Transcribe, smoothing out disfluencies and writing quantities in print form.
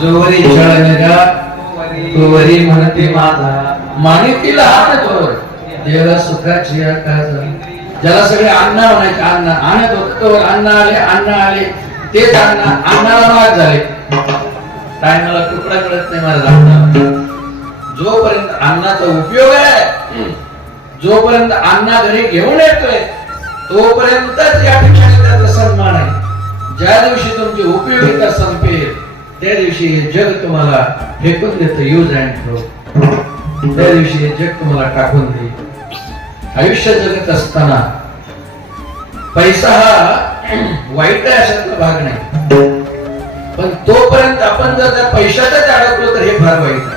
जोवरी छळणगा तोवरी म्हणते माझा मानितीला हात तोवर देवाला सुखाची आकाश. ज्याला सगळे अन्न म्हणायचे अन्न आणत होत तोवर अन्न आले तेच अन्नाला माग झाले. टायमाला तुकडा मिळत नाही मला. जोपर्यंत अन्नाचा उपयोग आहे, जोपर्यंत अण्णा घरी घेऊन येतोय तोपर्यंतच या ठिकाणी त्याचा सन्मान आहे. ज्या दिवशी तुमची उपयोगिता संपेल त्या दिवशी हे जग तुम्हाला फेकून देतं. Use and throw. त्या दिवशी हे जग तुम्हाला टाकून देईल. आयुष्य जगत असताना पैसा हा वाईट आहे अशातला भाग नाही, पण तोपर्यंत आपण जर त्या पैशातच अडकलो तर हे फार वाईट आहे.